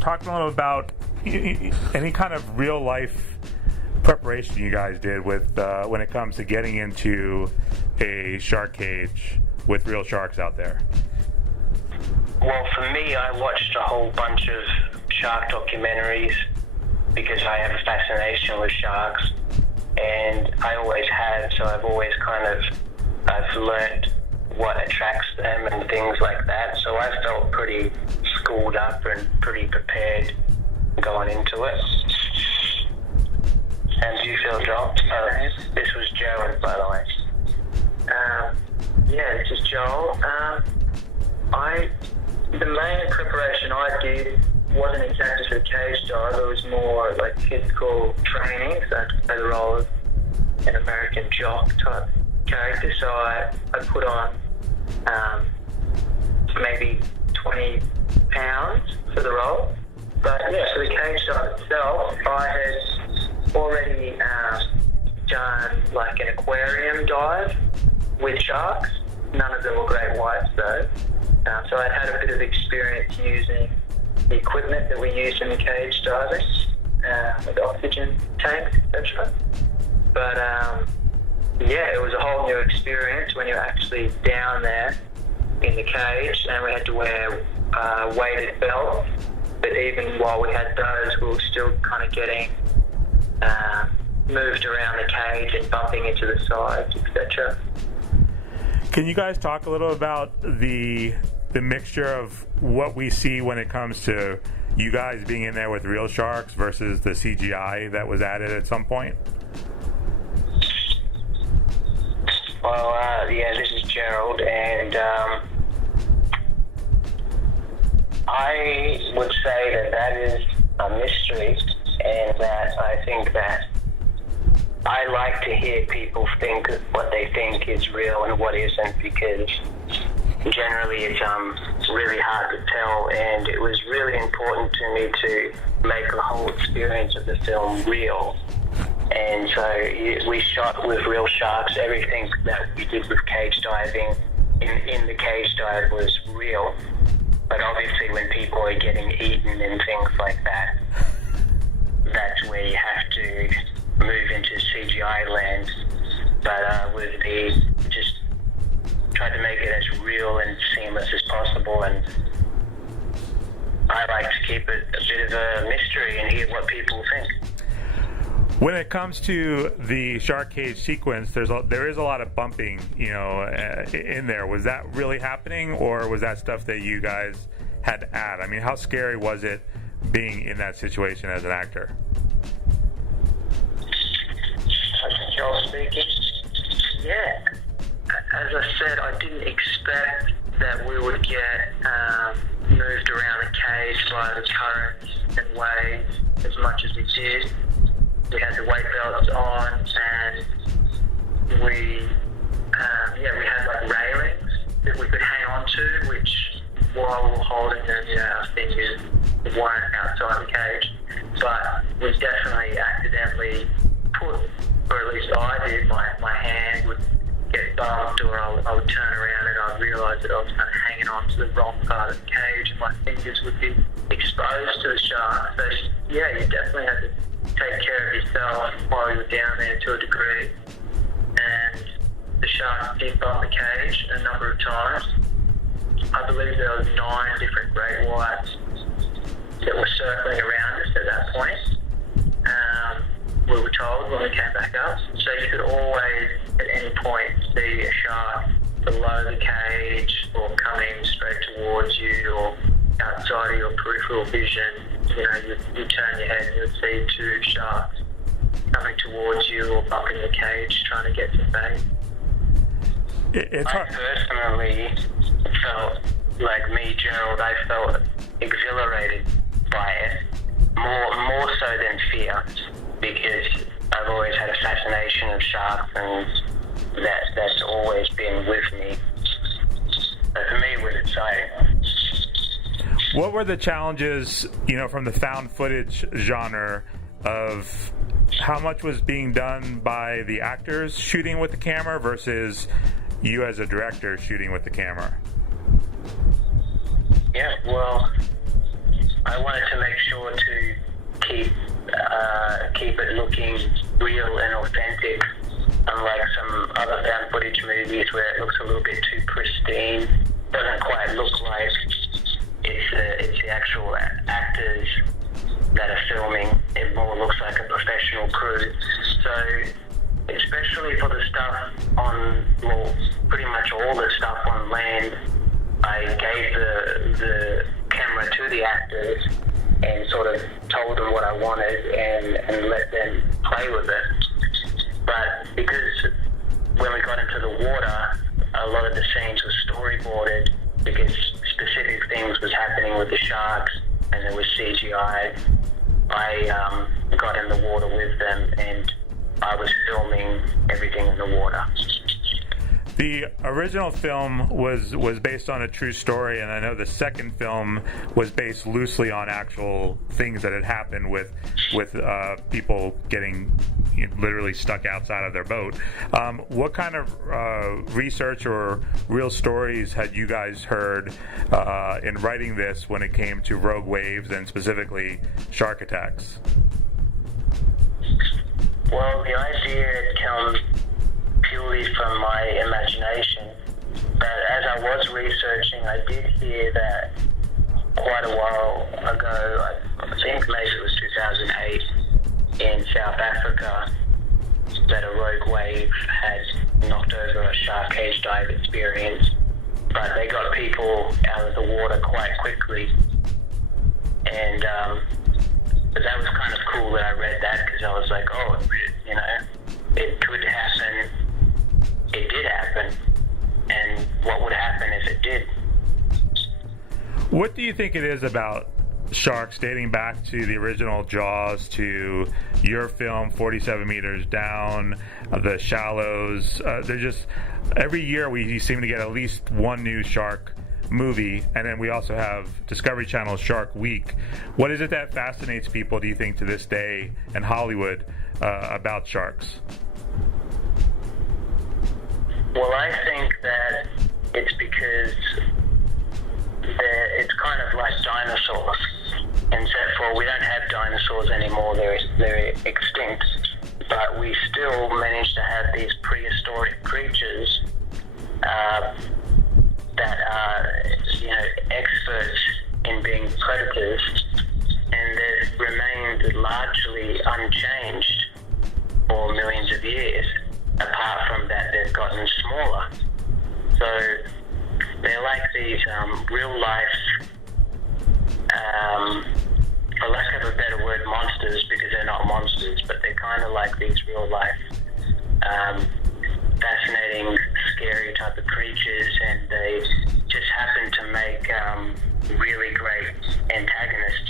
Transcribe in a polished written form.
Talk a little about any kind of real life preparation you guys did with when it comes to getting into a shark cage with real sharks out there. Well, for me, I watched a whole bunch of shark documentaries because I have a fascination with sharks, and I always have, so I've learned what attracts them and things like that, so I felt pretty schooled up and pretty prepared going into it. And do you feel, Joel? This was Joel, by the way. This is Joel. The main preparation I did wasn't exactly for the cage dive, it was more like physical training, so I had to play the role of an American jock type character, so I put on maybe 20 pounds for the role. But yeah, for the cage dive itself, I had already done like an aquarium dive with sharks. None of them were great whites though. So I'd had a bit of experience using the equipment that we use in the cage diving, with oxygen tanks, etc. But it was a whole new experience when you're actually down there in the cage, and we had to wear weighted belts. But even while we had those, we were still kind of getting moved around the cage and bumping into the sides, etc. Can you guys talk a little about the mixture of what we see when it comes to you guys being in there with real sharks versus the CGI that was added at some point? Well, this is Gerald, and I would say that is a mystery, and that I think that I like to hear people think what they think is real and what isn't, because generally it's really hard to tell, and it was really important to me to make the whole experience of the film real. And so we shot with real sharks. Everything that we did with cage diving in the cage dive was real. But obviously when people are getting eaten and things like that, that's where you have to move into CGI land. But just tried to make it as real and seamless as possible, and I like to keep it a bit of a mystery and hear what people think. When it comes to the shark cage sequence, there is a lot of bumping, in there. Was that really happening, or was that stuff that you guys had to add? I mean, how scary was it being in that situation as an actor? Joel speaking. Yeah, as I said, I didn't expect that we would get moved around the cage by the currents and waves as much as we did. We had the weight belts on, and we had like railings that we could hang on to, which while we were holding them, our fingers weren't outside the cage. But we definitely accidentally put, or at least I did, my hand would get bumped, or I would turn around and I'd realise that I was kind of hanging on to the wrong part of the cage, and my fingers would be exposed to the shark. So yeah, you definitely had to take care of yourself while you were down there to a degree. And the shark did bump the cage a number of times. I believe there was 9 different great whites that were circling around us at that point. We were told when we came back up. So you could always, at any point, see a shark below the cage or coming straight towards you or outside of your peripheral vision. You turn your head and you'd see 2 sharks coming towards you or bumping the cage trying to get some bait. I personally felt, like me, Gerald, I felt exhilarated by it, more so than fear, because I've always had a fascination of sharks, and that's always been with me. So for me, it was exciting. What were the challenges, from the found footage genre of how much was being done by the actors shooting with the camera versus, you as a director shooting with the camera? Yeah, well, I wanted to make sure to keep it looking real and authentic, unlike some other found footage movies where it looks a little bit too pristine. Doesn't quite look like it's the actual actors that are filming. It more looks like a professional crew. So, especially for the stuff on, well, pretty much all the stuff on land, I gave the camera to the actors and sort of told them what I wanted and let them play with it. But because when we got into the water, a lot of the scenes were storyboarded because specific things was happening with the sharks and there was CGI. I got in the water with them and I was filming everything in the water. The original film was based on a true story, and I know the second film was based loosely on actual things that had happened with people getting literally stuck outside of their boat. What kind of research or real stories had you guys heard in writing this when it came to rogue waves and specifically shark attacks? Well, the idea comes purely from my imagination, but as I was researching, I did hear that quite a while ago, I think maybe it was 2008, in South Africa, that a rogue wave had knocked over a shark cage dive experience, but they got people out of the water quite quickly, and but that was kind of cool that I read that, because I was like, oh, it could happen. It did happen, and what would happen if it did? What do you think it is about sharks, dating back to the original Jaws, to your film 47 Meters Down, The Shallows? They're just, every year we seem to get at least one new shark movie, and then we also have Discovery Channel's Shark Week. What is it that fascinates people, do you think, to this day in Hollywood about sharks? Well, I think that it's because it's kind of like dinosaurs, except for we don't have dinosaurs anymore, they're extinct, but we still manage to have these prehistoric creatures that are, experts in being predators, and they've remained largely unchanged for millions of years. Apart from that, they've gotten smaller. So they're like these real life, for lack of a better word, monsters, because they're not monsters, but they're kind of like these real life, fascinating, scary type of creatures, and they just happen to make really great antagonists